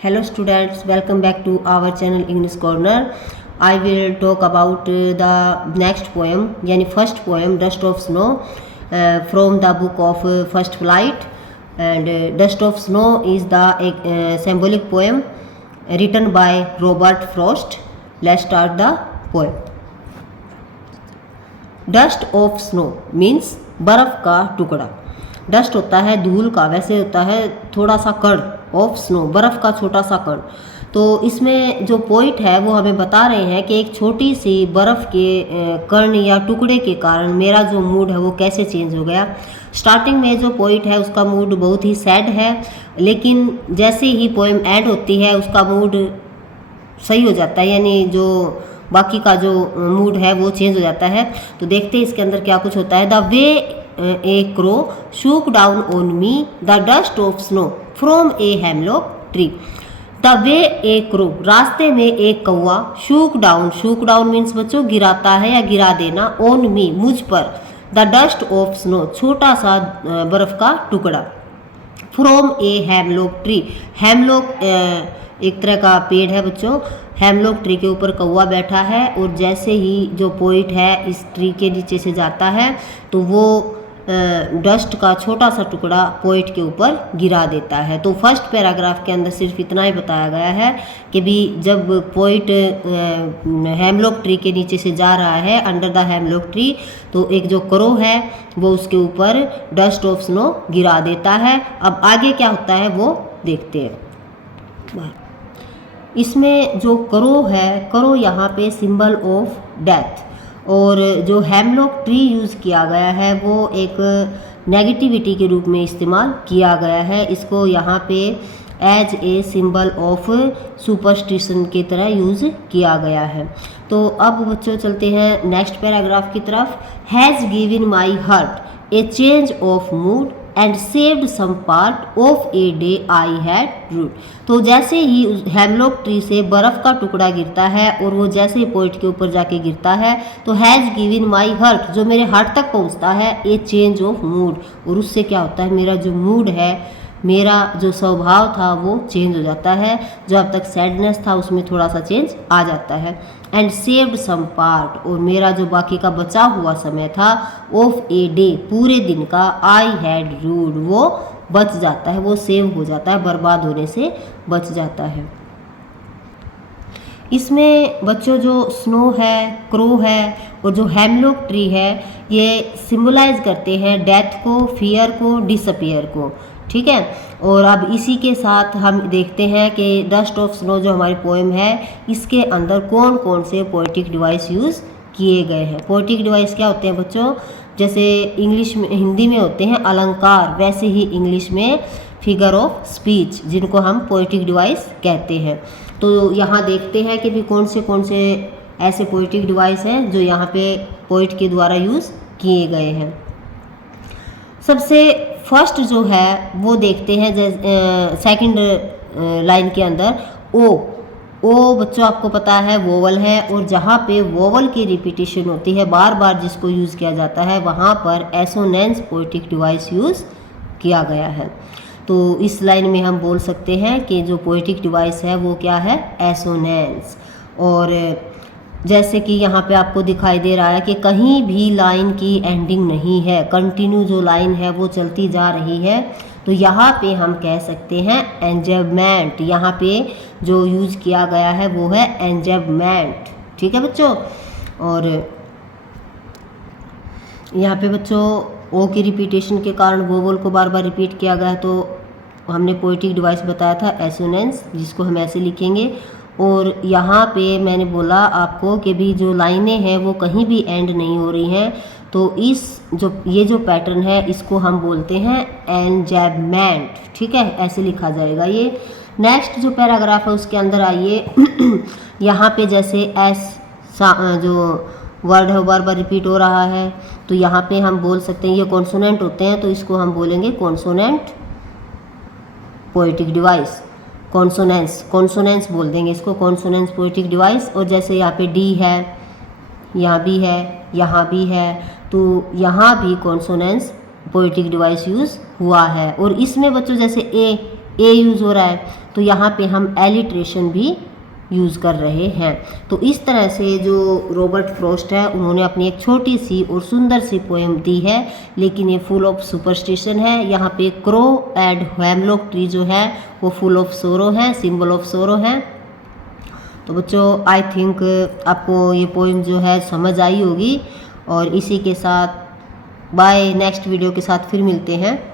Hello students, welcome back to our channel English Corner. I will talk about the next poem, यानी first poem Dust of Snow from the book of First Flight. And Dust of Snow is the symbolic poem written by Robert Frost. Let's start the poem. Dust of Snow means बर्फ का टुकड़ा. Dust होता है धूल का, वैसे होता है थोड़ा सा कण. ऑफ स्नो बर्फ़ का छोटा सा कण. तो इसमें जो पोइट है वो हमें बता रहे हैं कि एक छोटी सी बर्फ़ के कण या टुकड़े के कारण मेरा जो मूड है वो कैसे चेंज हो गया. स्टार्टिंग में जो पोइट है उसका मूड बहुत ही सैड है, लेकिन जैसे ही पोएम एंड होती है उसका मूड सही हो जाता है, यानी जो बाकी का जो मूड है वो चेंज हो जाता है. तो देखते हैं इसके अंदर क्या कुछ होता है. The way a crow shook down on me the dust of snow from a hemlock tree. The way a crow, रास्ते में एक कौवा. shook down means बच्चों गिराता है या गिरा देना. on me मुझ पर. the dust of snow छोटा सा बर्फ का टुकड़ा. from a hemlock tree, hemlock एक तरह का पेड़ है बच्चों. हेमलॉक ट्री के ऊपर कौवा बैठा है और जैसे ही जो पोइट है इस ट्री के नीचे से जाता है तो वो डस्ट का छोटा सा टुकड़ा पोइट के ऊपर गिरा देता है. तो फर्स्ट पैराग्राफ के अंदर सिर्फ इतना ही बताया गया है कि भी जब पोइट हेमलॉक ट्री के नीचे से जा रहा है अंडर द हेमलॉक ट्री, तो एक जो क्रो है वो उसके ऊपर डस्ट ऑफ स्नो गिरा देता है. अब आगे क्या होता है वो देखते हैं. इसमें जो करो है, करो यहाँ पे सिंबल ऑफ डेथ, और जो हेमलॉक ट्री यूज़ किया गया है वो एक नेगेटिविटी के रूप में इस्तेमाल किया गया है. इसको यहाँ पे as a symbol of superstition की तरह यूज़ किया गया है. तो अब बच्चों चलते हैं नेक्स्ट पैराग्राफ की तरफ. Has given my heart a change of mood and saved some part of a day I had rued. तो जैसे ही हेमलॉक ट्री से बर्फ़ का टुकड़ा गिरता है और वो जैसे ही पोइट के ऊपर जाके गिरता है तो हैज़ गिवन माई हार्ट, जो मेरे हार्ट तक पहुंचता है, ए चेंज ऑफ मूड, और उससे क्या होता है मेरा जो मूड है, मेरा जो स्वभाव था वो चेंज हो जाता है. जो अब तक सैडनेस था उसमें थोड़ा सा चेंज आ जाता है. एंड सेव्ड सम पार्ट, और मेरा जो बाकी का बचा हुआ समय था, ऑफ ए डे पूरे दिन का, आई हैड रूड वो बच जाता है, वो सेव हो जाता है, बर्बाद होने से बच जाता है. इसमें बच्चों जो स्नो है, क्रो है और जो हेमलॉक ट्री है ये सिंबलाइज करते हैं डेथ को, फियर को, डिसअपियर को. ठीक है. और अब इसी के साथ हम देखते हैं कि डस्ट ऑफ स्नो जो हमारी पोएम है इसके अंदर कौन कौन से पोएटिक डिवाइस यूज़ किए गए हैं. पोएटिक डिवाइस क्या होते हैं बच्चों, जैसे इंग्लिश में, हिंदी में होते हैं अलंकार, वैसे ही इंग्लिश में फिगर ऑफ स्पीच, जिनको हम पोएटिक डिवाइस कहते हैं. तो यहाँ देखते हैं कि भी कौन से ऐसे पोएटिक डिवाइस हैं जो यहाँ पे पोइट के द्वारा यूज़ किए गए हैं. सबसे फर्स्ट जो है वो देखते हैं सेकंड लाइन के अंदर ओ बच्चों आपको पता है वोवल है, और जहाँ पे वोवल की रिपीटिशन होती है बार बार जिसको यूज़ किया जाता है वहाँ पर एसोनेंस पोएटिक डिवाइस यूज़ किया गया है. तो इस लाइन में हम बोल सकते हैं कि जो पोएटिक डिवाइस है वो क्या है, एसोनेंस. और जैसे कि यहाँ पे आपको दिखाई दे रहा है कि कहीं भी लाइन की एंडिंग नहीं है, कंटिन्यू जो लाइन है वो चलती जा रही है. तो यहाँ पे हम कह सकते हैं एंजॉयमेंट. यहाँ पे जो यूज़ किया गया है वो है एंजॉयमेंट. ठीक है बच्चों. और यहाँ पे बच्चों ओ की रिपीटेशन के कारण वोवल को बार बार रिपीट किया गया, तो हमने पोएटिक डिवाइस बताया था एसोनेंस, जिसको हम ऐसे लिखेंगे. और यहाँ पे मैंने बोला आपको कि भी जो लाइनें हैं वो कहीं भी एंड नहीं हो रही हैं, तो ये जो पैटर्न है इसको हम बोलते हैं एंजॉयमेंट. ठीक है, ऐसे लिखा जाएगा ये. नेक्स्ट जो पैराग्राफ है उसके अंदर आइए. यहाँ पे जैसे जो वर्ड है बार बार रिपीट हो रहा है, तो यहाँ पे हम बोल सकते हैं ये कॉन्सोनेंट होते हैं, तो इसको हम बोलेंगे कॉन्सोनेंट पोएटिक डिवाइस. कॉन्सोनेंस बोल देंगे इसको, कॉन्सोनेंस पोएटिक डिवाइस. और जैसे यहाँ पे डी है, यहाँ भी है, यहाँ भी है, तो यहाँ भी कॉन्सोनेंस पोएटिक डिवाइस यूज़ हुआ है. और इसमें बच्चों जैसे ए यूज़ हो रहा है, तो यहाँ पे हम एलिट्रेशन भी यूज़ कर रहे हैं। तो इस तरह से जो रॉबर्ट फ्रॉस्ट है उन्होंने अपनी एक छोटी सी और सुंदर सी पोएम दी है, लेकिन ये फुल ऑफ सुपरस्टिशन है। यहाँ पे क्रो एंड हेमलॉक ट्री जो है वो फुल ऑफ सोरो है, सिंबल ऑफ सोरो है। तो बच्चों आई थिंक आपको ये पोएम जो है समझ आई होगी, और इसी के साथ बाय, नेक्स्ट वीडियो के साथ फिर मिलते हैं।